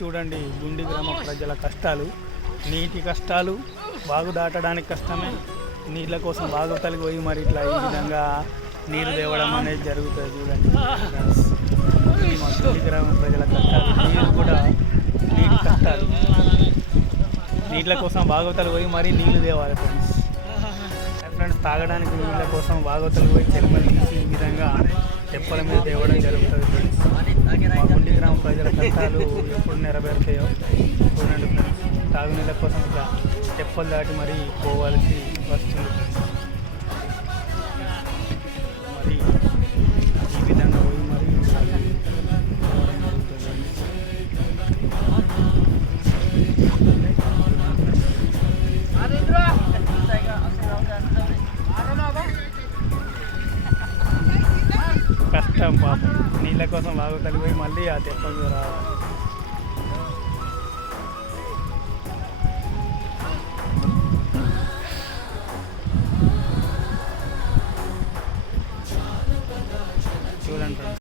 చూడండి గుండి గ్రామ ప్రజల కష్టాలు. నీటి కష్టాలు బాగు దాటడానికి కష్టమే. నీళ్ళ కోసం బాగు పోయి మరి ఇట్లా ఈ విధంగా నీరు తేవడం అనేది జరుగుతుంది చూడండి. మా గుండి గ్రామ ప్రజల కష్టాలు. నీరు కూడా నీటి కష్టాలు. నీళ్ళ కోసం బాగోతలు పోయి మరీ నీళ్ళు తేవాలి ఫ్రెండ్స్ ఫ్రెండ్స్ తాగడానికి నీళ్ళ కోసం బాగోతలు పోయి చెరుమలు తీసి ఈ విధంగా తెప్పల మీద తేవడం జరుగుతుంది. ప్రజల కష్టాలు ఎప్పుడు నెరవేరుతాయో చూడండి ఫ్రెండ్స్. తాగునీళ్ళ కోసం ఇట్లా తెప్పలు దాటి మరీ పోవాల్సి వస్తుంది. మరి కష్టం పాపం. నీళ్ళ కోసం బాగా కలిపోయి మళ్ళీ ఆ తెప్ప మీద రావాలి. చూడండి